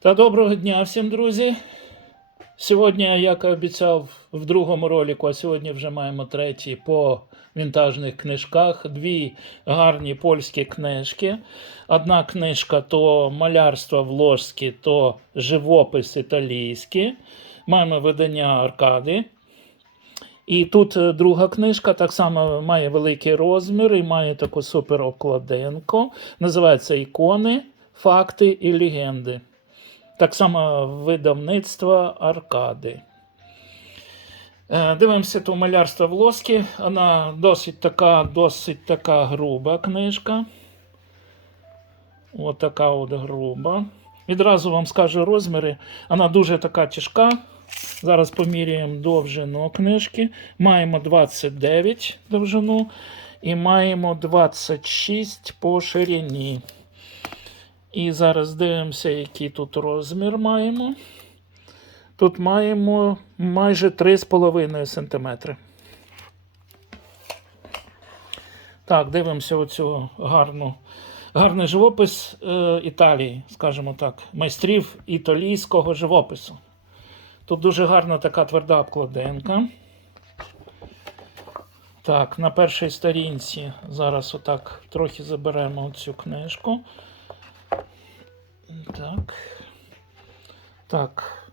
Та доброго дня всім, друзі. Сьогодні, як і обіцяв в другому ролику, а сьогодні вже маємо третій по вінтажних книжках. Дві гарні польські книжки. Одна книжка то малярство вложське, то живопис італійський. Маємо видання Аркади. І тут е, друга книжка так само має великий розмір і має таку супер обкладинку. Називається Ікони, факти і легенди. Так само видавництва Аркади. Е, Дивимося то малярство в лоскі. Вона досить така, досить така груба книжка. От от груба. Відразу вам скажу розміри. Вона дуже така тяжка. Зараз поміряємо довжину книжки. Маємо 29 довжину і маємо 26 по ширині. І зараз дивимося, який тут розмір маємо. Тут маємо майже 3,5 см. Так, дивимося оцю гарну, гарний живопис е, Італії, скажімо так, майстрів італійського живопису. Тут дуже гарна така тверда обкладинка. Так, на першій сторінці зараз отак трохи заберемо цю книжку. Так. Так.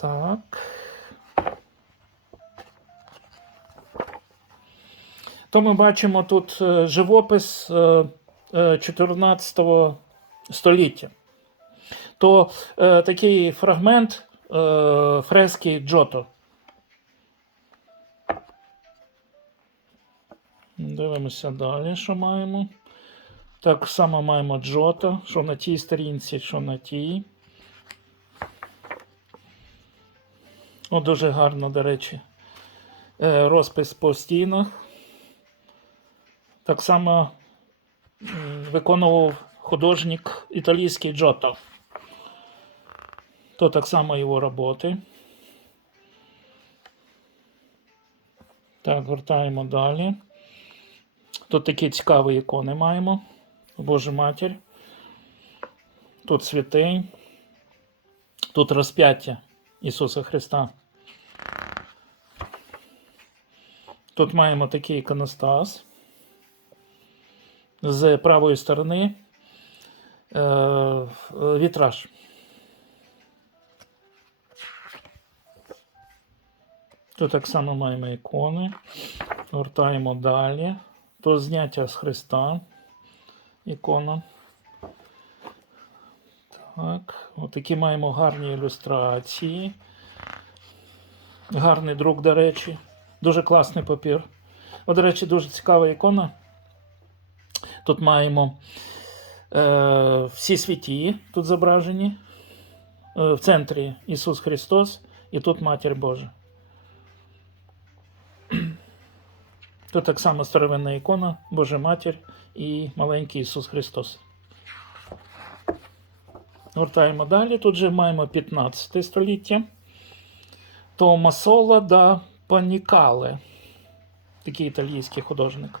Так. То ми бачимо тут е, живопис е, е, 14 століття. То е, такий фрагмент е, фрески Джото. Дивимося далі, що маємо. Так само маємо Джото, що на тій сторінці, що на тій. О, дуже гарно, до речі, е, розпис по стінах. Так само виконував художник італійський Джото. То так само його роботи. Так, гортаємо далі. Тут такі цікаві ікони маємо. Божа Матір. Тут святий. Тут розп'яття Ісуса Христа. Тут маємо такий іконостас. З правої сторони е, вітраж. Тут так само маємо ікони. Гортаємо далі. Тут зняття з Христа. Ікона. Так, отакі маємо гарні ілюстрації. Гарний друк, до речі. Дуже класний папір. О, до речі, дуже цікава ікона. Тут маємо е, всі святі тут зображені. Е, в центрі Ісус Христос і тут Матір Божа. Тут так само старовинна ікона, Божа Матір і маленький Ісус Христос. Гортаємо далі. Тут же маємо 15 століття. Томасола да Панікале. Такий італійський художник.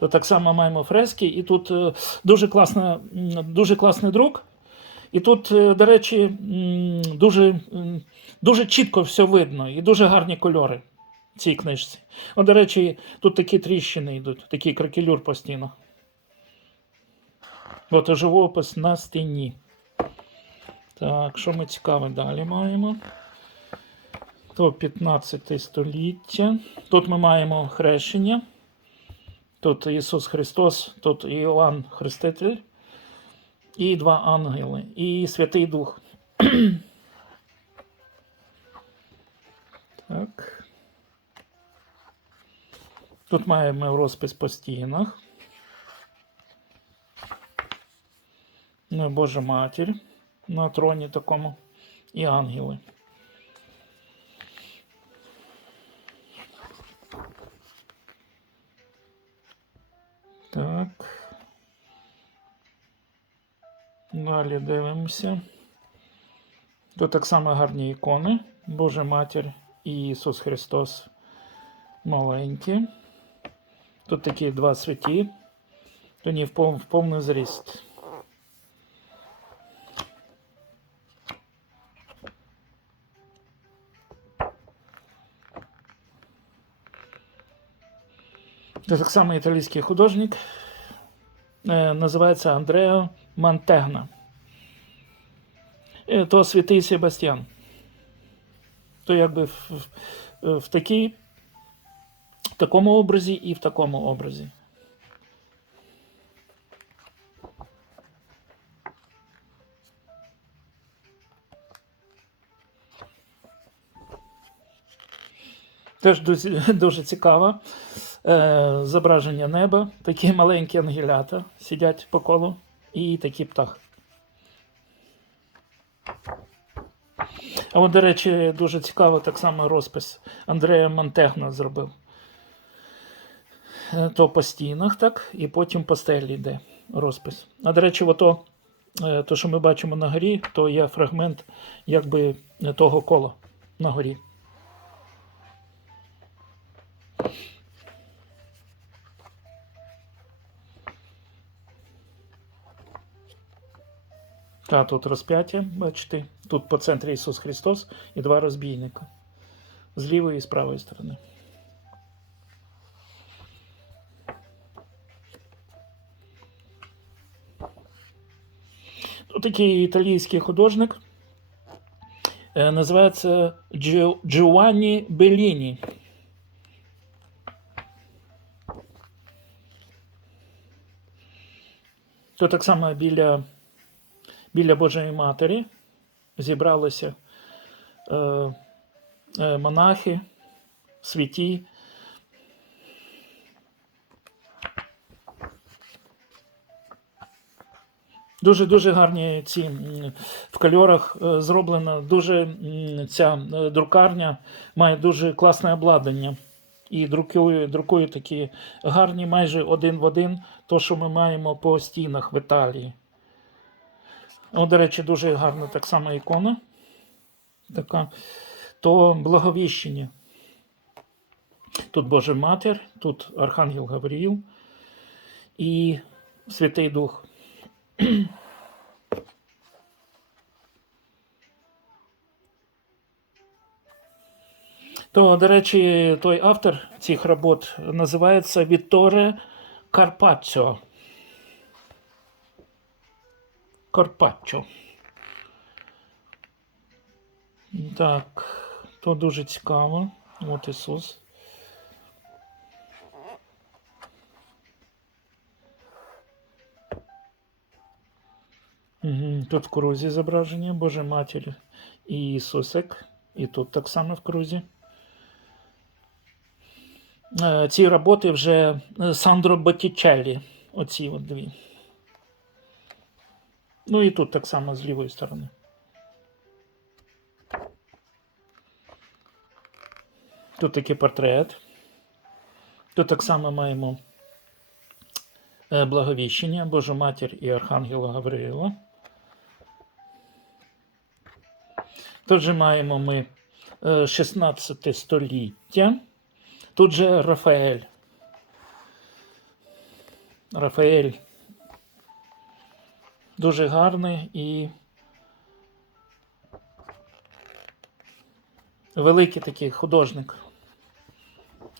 То так само маємо фрески, і тут е, дуже, класна, дуже класний друк. І тут, е, до речі, дуже, дуже чітко все видно і дуже гарні кольори цій книжці. О, до речі, тут такі тріщини йдуть, такий кракелюр по стінах. От живопис на стіні. Так, що ми цікаве далі маємо? То 15 століття. Тут ми маємо хрещення. Тут Ісус Христос, тут Іоанн Хреститель. І два ангели. І Святий Дух. так. Тут маємо розпис по стінах. Ну, Божа Матір на троні такому. І ангели. Так. Далі дивимося. Тут так само гарні ікони. Божа Матір і Ісус Христос маленькі. Тут такі два святі, то ні, в, пов, в повний зріст. Це так само італійський художник. Е, називається Андрео Мантегна. Е, то святий Себастьян. То якби в, в, в такій такому образі і в такому образі. Теж дуже, цікаво. Е, зображення неба, такі маленькі ангелята сидять по колу і такі птах. А от, до речі, дуже цікаво так само розпис Андрея Монтегна зробив. Е, То по стінах, так, і потім по стелі йде розпис. А до речі, ото, е, то, що ми бачимо на горі, то є фрагмент якби того кола на горі. Та тут розп'яття, бачите, тут по центрі Ісус Христос і два розбійника з лівої і з правої сторони. Такий італійський художник. е, Називається Джо- Джованні Белліні. То так само біля біля Божої Матері зібралися е, е, монахи, святі. Дуже дуже гарні ці в кольорах е, зроблена. Дуже ця е, друкарня має дуже класне обладнання. І друкує, друкує такі гарні, майже один в один, то, що ми маємо по стінах в Італії. О, до речі, дуже гарна так само ікона. Така. То благовіщення. Тут Божа Матір, тут Архангел Гавриїл і Святий Дух. То, до речі, той автор цих робот називається Вітторе Карпаццо. Карпаччо. Так, то дуже цікаво. От Ісус. Тут в крузі зображення Божа Матір і Ісусик. І тут так само в крузі. Ці роботи вже е, Сандро Боттічеллі. Оці от дві. Ну і тут так само з лівої сторони. Тут такий портрет. Тут так само маємо е, благовіщення, Божу Матір і Архангела Гавриїла. Тут же маємо ми е, 16 століття. Тут же Рафаель. Рафаель дуже гарний і великий такий художник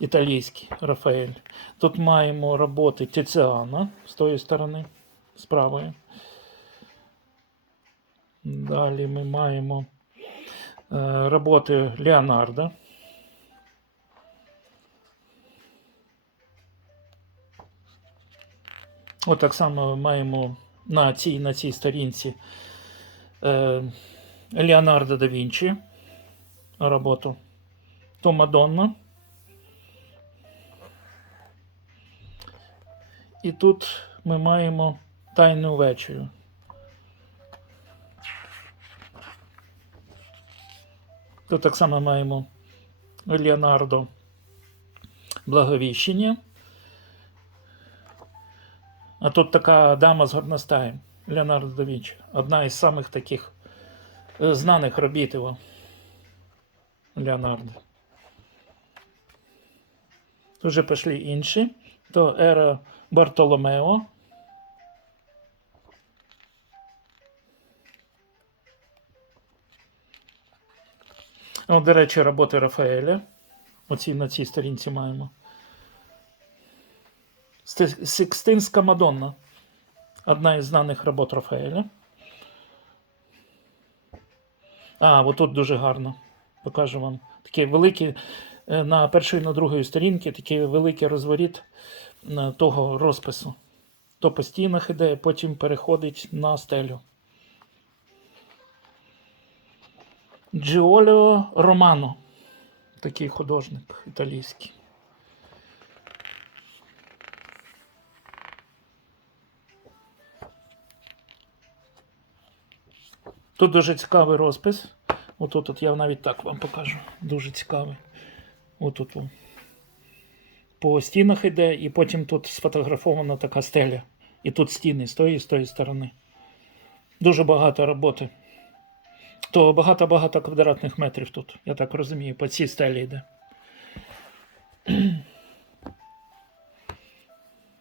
італійський Рафаель. Тут маємо роботи Тіціана з тої сторони, з правої. Далі ми маємо е, роботи Леонардо. От так само маємо на цій, на цій сторінці е, Леонардо да Вінчі роботу. То Мадонна. І тут ми маємо Тайну вечерю. Тут так само маємо Леонардо Благовіщення. А тут така дама з горностаєм Леонардо да Вінчі. Одна із самих таких е, знаних робіт його. Леонардо. Тут вже пішли інші. То Ера Бартоломео. О, до речі, роботи Рафаеля. Оці на цій сторінці маємо. Сти- Сикстинська Мадонна. Одна із знаних робот Рафаеля. А, отут дуже гарно. Покажу вам. Такі великі е, на першій і на другій сторінці такий великий розворіт е, того розпису. То по стінах іде, потім переходить на стелю. Джіоліо Романо. Такий художник італійський. Тут дуже цікавий розпис. Отут от я навіть так вам покажу. Дуже цікавий. Отут. о. По стінах іде, і потім тут сфотографована така стеля. І тут стіни з тої і з тої сторони. Дуже багато роботи. То багато-багато квадратних метрів тут, я так розумію, по цій стелі йде.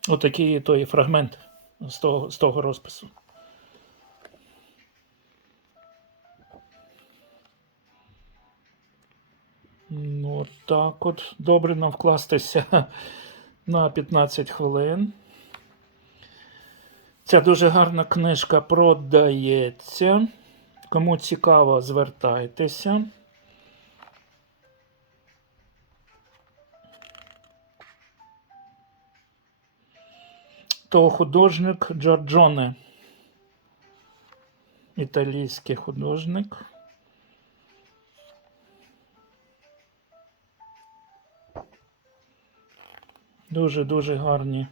Отакий той фрагмент з того, з того розпису. Ну, так от. Добре нам вкластися на 15 хвилин. Ця дуже гарна книжка продається. Кому цікаво, звертайтеся. То художник Джорджоне. Італійський художник. Дуже-дуже гарні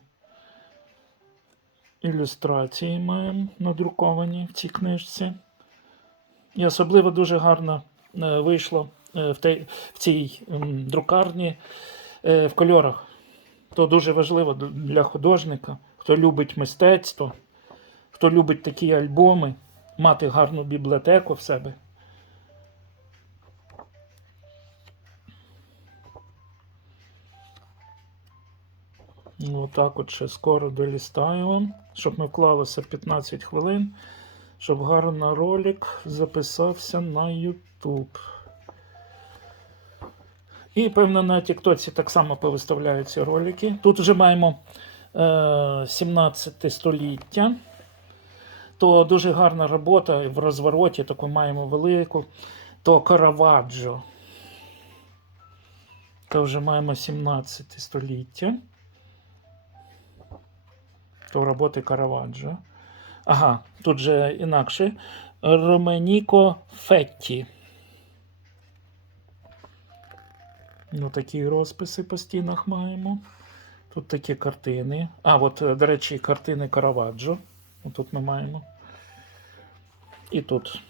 ілюстрації маємо надруковані в цій книжці. І особливо дуже гарно е, вийшло е, в, цій друкарні е, в кольорах. То дуже важливо для художника, хто любить мистецтво, хто любить такі альбоми, мати гарну бібліотеку в себе. Ну, Отак от ще скоро долістаємо, щоб ми вклалися 15 хвилин, щоб гарно ролик записався на YouTube. І, певно, на Тіктоці так само повиставляють ці ролики. Тут вже маємо е, 17 століття. То дуже гарна робота в розвороті, таку маємо велику. То Караваджо. То вже маємо 17 століття. То роботи Караваджо. Ага, тут же інакше. Роменіко Фетті. Ну, такі розписи по стінах маємо. Тут такі картини. А, от, е, до речі, картини Караваджо. Тут ми маємо. І тут.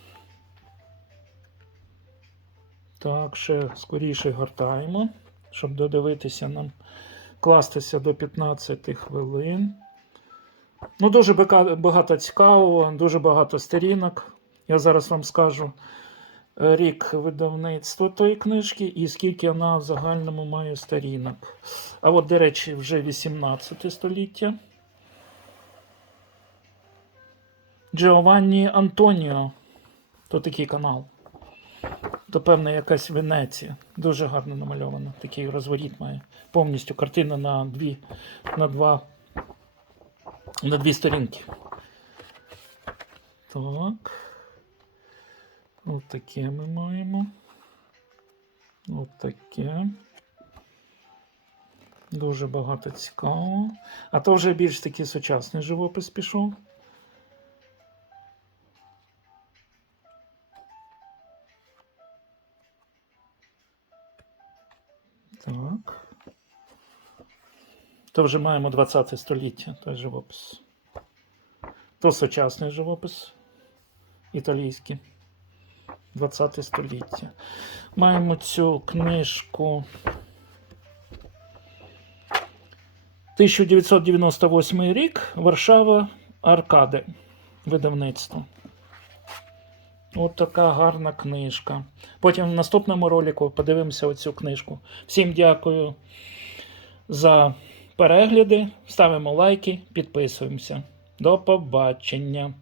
Так, ще скоріше гортаємо, щоб додивитися нам, кластися до 15 хвилин. Ну, дуже багато цікавого, дуже багато сторінок. Я зараз вам скажу е, рік видавництва тої книжки і скільки вона в загальному має сторінок. А от, до речі, вже 18 століття. Джованні Антоніо. То такий канал. То, певно, якась Венеція. Дуже гарно намальована. Такий розворіт має. Повністю картина на дві, на два, на дві сторінки. Так. Ось таке ми маємо. Ось таке. Дуже багато цікавого. А то вже більш такий сучасний живопис пішов. То вже маємо 20 століття, той живопис. То сучасний живопис італійський. 20 століття. Маємо цю книжку 1998 рік. Варшава Аркади. Видавництво. От така гарна книжка. Потім в наступному ролику подивимося оцю книжку. Всім дякую за перегляди. Ставимо лайки, підписуємося. До побачення.